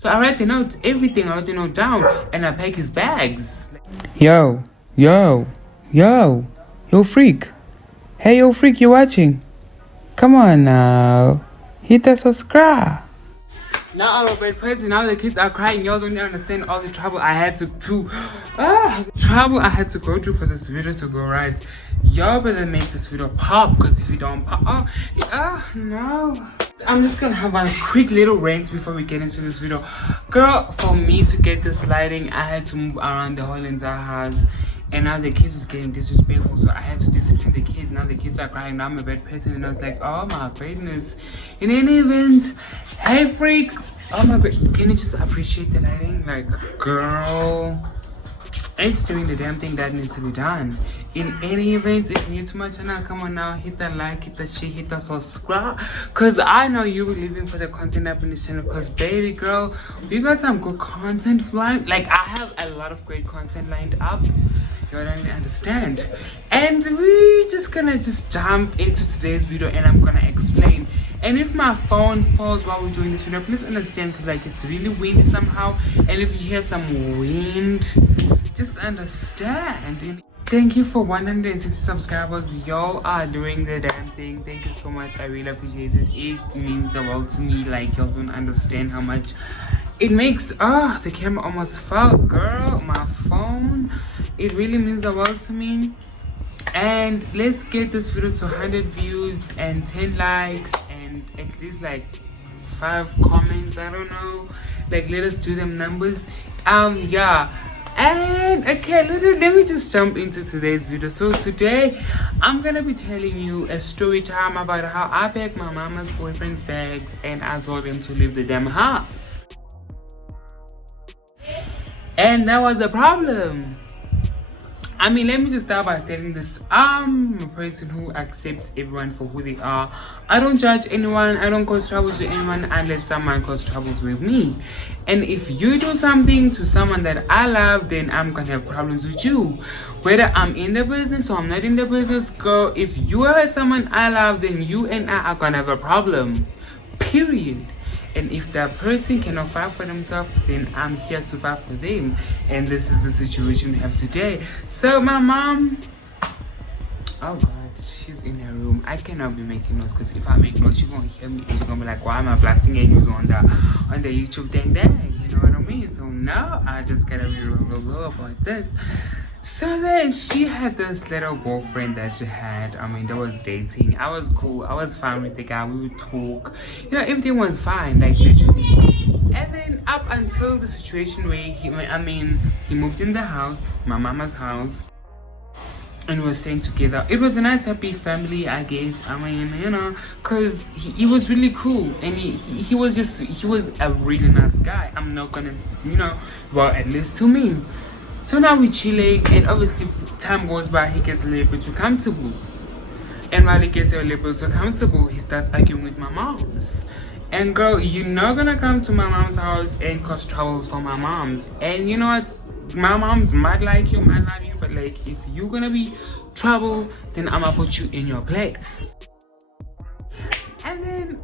So I write the notes, everything, I write the note down, and I pack his bags. Yo, freak. Hey, yo, freak, you watching? Come on now. Hit the subscribe. Now I'm a bad person. Now the kids are crying. Y'all don't understand all the trouble I had to trouble I had to go through for this video to go right. Y'all better make this video pop, because if you don't pop, no. I'm just gonna have a quick little rant before we get into this video. Girl, for me to get this lighting, I had to move around the whole entire house. And now the kids is getting disrespectful, so I had to discipline the kids. Now the kids are crying. Now I'm a bad person, and I was like, oh my goodness. In any event, hey freaks, oh my god, can you just appreciate the lighting? Like, girl, it's doing the damn thing that needs to be done. In any event, if you're new to my channel, come on now, hit that like, hit that share, hit that subscribe, because I know you were living for the content up in this channel. Because baby girl, we got some good content lined. Like, I have a lot of great content lined up. You don't really understand. And we just gonna jump into today's video, and I'm gonna explain. And if my phone falls while we're doing this video, please understand, because like it's really windy somehow, and if you hear some wind, just understand. And thank you for 160 subscribers. Y'all are doing the damn thing. Thank you so much. I really appreciate it. It means the world to me. Like, y'all don't understand how much it makes. The camera almost fell, girl. My phone. It really means the world to me. And let's get this video to 100 views and 10 likes and at least like 5 comments. I don't know, like, let us do them numbers. Yeah. And okay, let me just jump into today's video. So today I'm gonna be telling you a story time about how I packed my mama's boyfriend's bags and I told him to leave the damn house, and that was a problem. I mean, let me just start by stating this. I'm a person who accepts everyone for who they are. I don't judge anyone. I don't cause troubles with anyone unless someone causes troubles with me. And if you do something to someone that I love, then I'm gonna have problems with you. Whether I'm in the business or I'm not in the business, girl, if you hurt someone I love, then you and I are gonna have a problem. Period. And if that person cannot fight for themselves, then I'm here to fight for them. And this is the situation we have today. So my mom, oh god, she's in her room. I cannot be making noise, because if I make noise, she's gonna hear me and she's gonna be like, why am I blasting a news on the YouTube thing? You know what I mean? So now I just gotta be real about this. So then she had this little boyfriend that she had. I mean, that was dating. I was cool. I was fine with the guy. We would talk. You know, everything was fine, like literally. And then up until the situation where he moved in the house, my mama's house, and we were staying together. It was a nice, happy family, I guess. I mean, you know, because he was really cool, and he was a really nice guy. I'm not gonna, you know, well, at least to me. So now we're chilling, and obviously time goes by, he gets a little bit too comfortable. And while he gets a little bit too comfortable, he starts arguing with my moms. And girl, you're not gonna come to my mom's house and cause troubles for my mom. And you know what? My moms might like you, might love you, but like, if you're gonna be trouble, then I'm gonna put you in your place. And then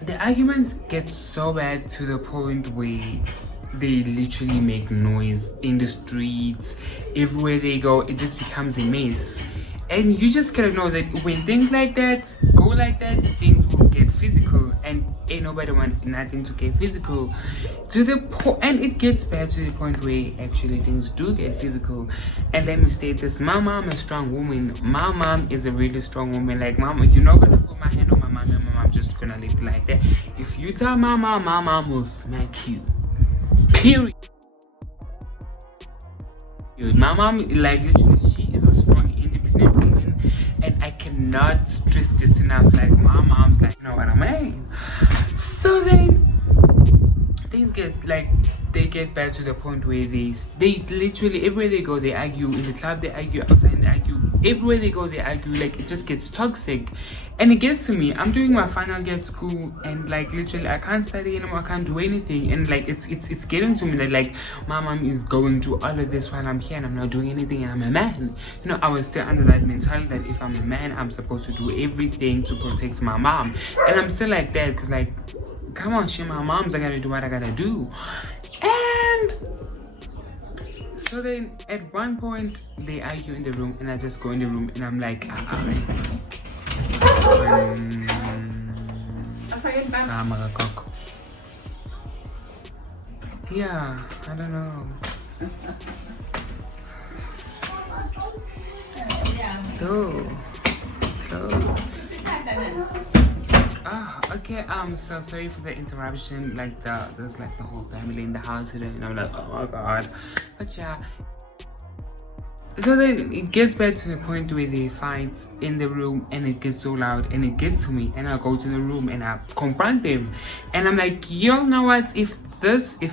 the arguments get so bad to the point where they literally make noise in the streets. Everywhere they go, it just becomes a mess. And you just gotta know that when things like that go like that, things will get physical, and ain't nobody want nothing to get physical. To the point, and it gets bad to the point where actually things do get physical. And let me state this: my mom is a strong woman. My mom is a really strong woman. Like, mama, you're not gonna put my hand on my mom, and my mom just gonna leave it like that. If you tell my mom will smack you. Period. My mom, like, literally, she is a strong, independent woman, and I cannot stress this enough. Like, my mom's like, you know what I mean? So then things get like, they get back to the point where they literally, everywhere they go they argue. In the club they argue, outside they argue, everywhere they go they argue. Like, it just gets toxic, and it gets to me. I'm doing my final year at school, and like literally I can't study anymore, I can't do anything, and like it's getting to me that like my mom is going through all of this while I'm here and I'm not doing anything, and I'm a man. You know, I was still under that mentality that if I'm a man, I'm supposed to do everything to protect my mom, and I'm still like that, because like come on, shit, my mom's, I gotta do what I gotta do. And so then at one point they argue in the room, and I just go in the room and I'm like, yeah, I don't know. Oh, close. Okay, I'm so sorry for the interruption. Like there's like the whole family in the house today, and I'm like, oh my god. But yeah. So then it gets back to the point where they fight in the room, and it gets so loud, and it gets to me, and I go to the room and I confront them, and I'm like, y'all know what? If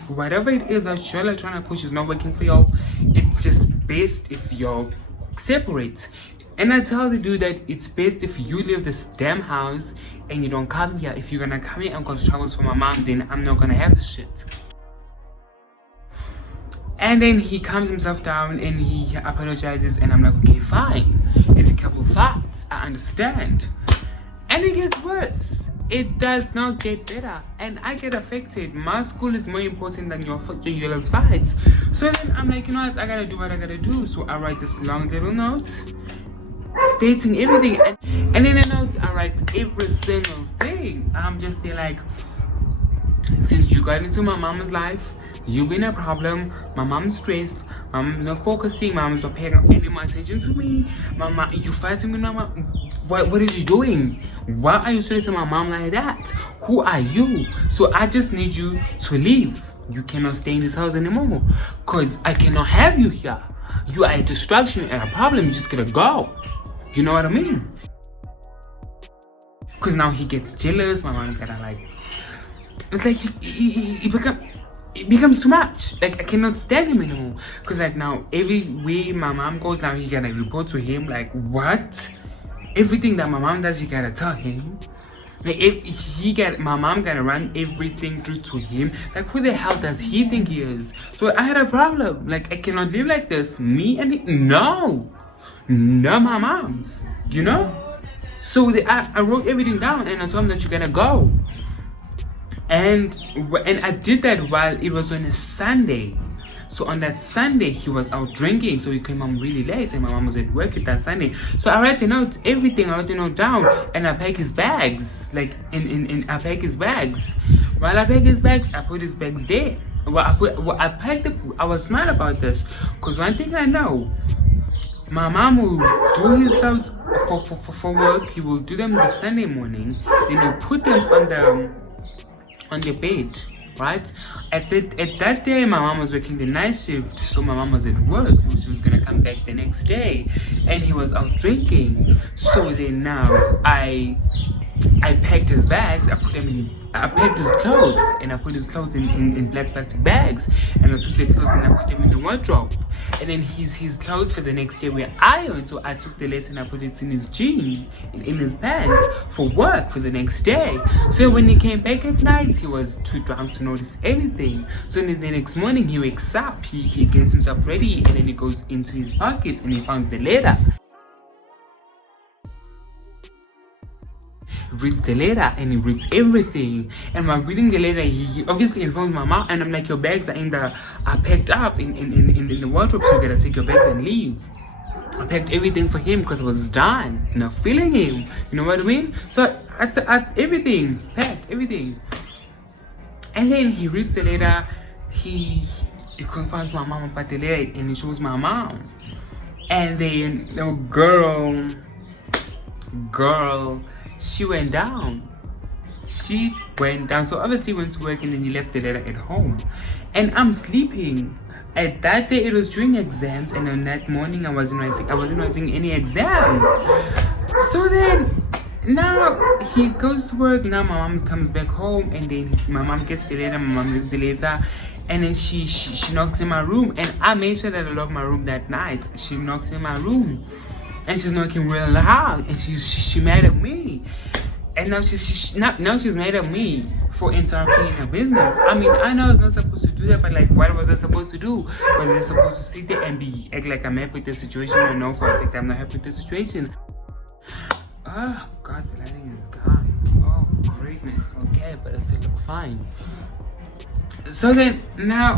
whatever it is that y'all are trying to push is not working for y'all, it's just best if y'all separate. And I tell the dude that it's best if you leave this damn house and you don't come here. If you're gonna come here and cause troubles for my mom, then I'm not gonna have this shit. And then he calms himself down and he apologizes, and I'm like, okay, fine. If a couple fights, I understand. And it gets worse. It does not get better, and I get affected. My school is more important than your y'all's fights. So then I'm like, you know what? I gotta do what I gotta do. So I write this long little note stating everything, and in the notes I write every single thing. I'm just there like, since you got into my mama's life, you've been a problem. My mom's stressed. My mom's not focusing. My mom's not paying any more attention to me. Mama, you fighting with my mom? What is you doing? Why are you stressing my mom like that? Who are you? So I just need you to leave. You cannot stay in this house anymore, because I cannot have you here. You are a distraction and a problem. You just gotta go. You know what I mean? Because now he gets jealous. My mom kinda like, it's like it becomes too much. Like I cannot stand him anymore. Because like now everywhere my mom goes, now you gotta report to him. Like what? Everything that my mom does, you gotta tell him. Like if my mom gotta run everything through to him. Like who the hell does he think he is? So I had a problem. Like I cannot live like this. Me and he, no, my mom's. You know. So I wrote everything down and I told him that you gotta go. And I did that while it was on a Sunday. So on that Sunday he was out drinking, so he came home really late, and my mom was at work at that Sunday. So I write the note, everything, I wrote the note down, and I pack his bags. Like I pack his bags. While I pack his bags, I put his bags there. I was smart about this, because one thing I know, my mom will do his clothes for work. He will do them the Sunday morning, then you put them on the bed, right? At that day my mom was working the night shift, so my mom was at work, so she was gonna come back the next day, and he was out drinking. So then now I packed his bags, I packed his clothes, and I put his clothes in black plastic bags, and I took the clothes and I put them in the wardrobe. And then his clothes for the next day were ironed, so I took the letter and I put it in his jeans, in his pants for work for the next day. So when he came back at night, he was too drunk to notice anything. So then the next morning he wakes up, he gets himself ready, and then he goes into his pocket and he found the letter. Reads the letter and he reads everything, and while reading the letter he obviously informs my mom, and I'm like, your bags are packed up in the wardrobe, so you gotta take your bags and leave. I packed everything for him because it was done, not feeling him, you know what I mean? So I everything, packed everything, and then he reads the letter, he confronts my mom about the letter, and he shows my mom, and then the girl, she went down. So obviously went to work, and then he left the letter at home. And I'm sleeping. At that day it was during exams, and on that morning I wasn't writing any exam. So then now he goes to work. Now my mom comes back home, and then my mom gets the letter, my mom reads the letter, and then she knocks in my room, and I made sure that I locked my room that night. She knocks in my room, and she's knocking real loud, and she mad at me, and now she's mad at me for interrupting in her business. I mean, I know I was not supposed to do that, but like, what was I supposed to do? Was I supposed to sit there and act like I'm happy with the situation, or no, for a fact I'm not happy with the situation? Oh God, the lighting is gone. Oh great. thickness. Okay, but I still look fine. So then now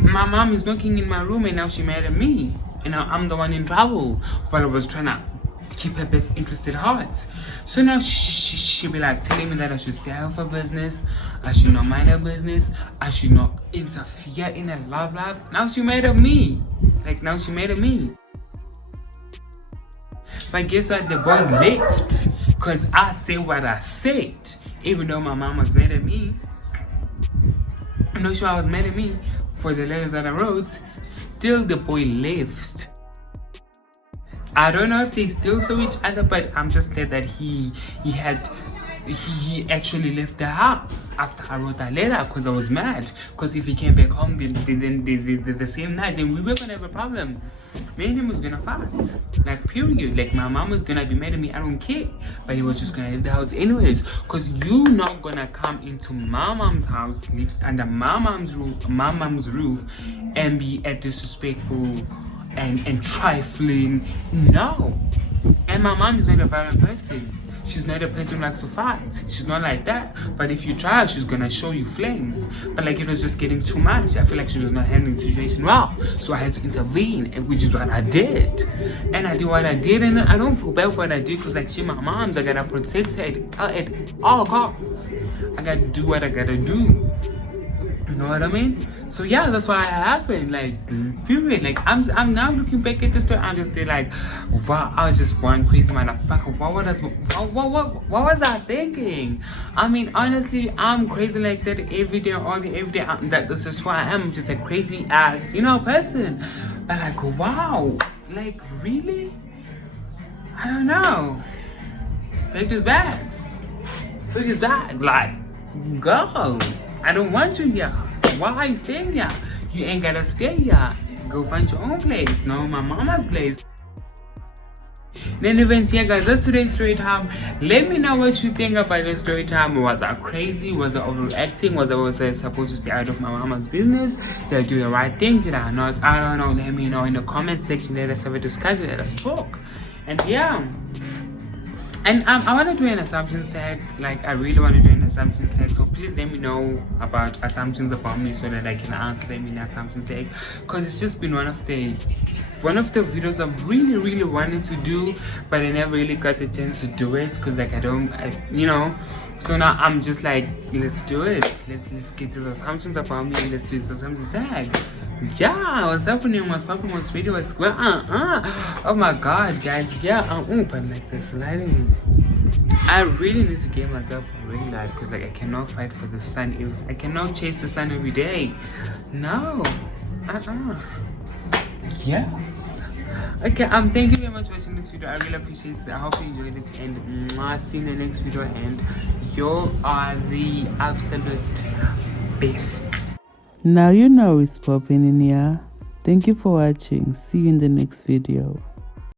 my mom is knocking in my room, and now she mad at me, and now I'm the one in trouble, but I was trying to keep her best interest at heart. So now she be like telling me that I should stay out of her business, I should not mind her business, I should not interfere in her love life. Now she mad at me. Now she mad at me. But guess what? The boy left because I said what I said. Even though my mom was mad at me, I'm not sure I was mad at me for the letter that I wrote. Still, the boy left. I don't know if they still saw each other, but I'm just glad that he actually left the house after I wrote that letter, because I was mad. Because if he came back home the same night, then we were gonna have a problem. Me and him was gonna fight, period. My mom was gonna be mad at me, I don't care, but he was just gonna leave the house anyways. Because you not gonna come into my mom's house, live under my mom's roof, and be disrespectful and trifling. No. And my mom is not a violent person. She's not a person who likes to fight. She's not like that. But if you try, she's gonna show you flames. But it was just getting too much. I feel like she was not handling the situation well. So I had to intervene, which is what I did. And I did what I did, and I don't feel bad for what I did, because she my mom's. I gotta protect her at all costs. I gotta do what I gotta do. You know what I mean? So yeah, that's why it happened. Period. I'm now looking back at the story, I'm just wow, I was just one crazy motherfucker. What was I thinking? I mean, honestly, I'm crazy like that every day, every day. That's just who I am, just a crazy ass, person. But wow, really? I don't know. Packed his bags, took his bags, go. I don't want you here. Why are you staying here? You ain't gotta stay here. Go find your own place. No, my mama's place. Then events, yeah guys, that's today's story time. Let me know what you think about the story time. Was I crazy? Was I overreacting? Was I supposed to stay out of my mama's business? Did I do the right thing? Did I not? I don't know. Let me know in the comment section. Let us have a discussion. Let us talk. And yeah. And I want to do an assumptions tag. I really want to do an assumptions tag. So please let me know about assumptions about me, so that I can answer them in the assumptions tag. Because it's just been one of the videos I've really wanted to do, but I never really got the chance to do it. Because So now I'm just let's do it. Let's get these assumptions about me, and let's do this assumptions tag. Yeah, what's happening? What's popping? What's video? What's going on? Oh my god, guys. Yeah, but this lighting, I really need to get myself a ring light, because I cannot fight for the sun. I cannot chase the sun every day. No. Yes. Okay, thank you very much for watching this video. I really appreciate it. I hope you enjoyed it, and I'll see you in the next video, and you are the absolute best. Now you know it's popping in here. Thank you for watching. See you in the next video.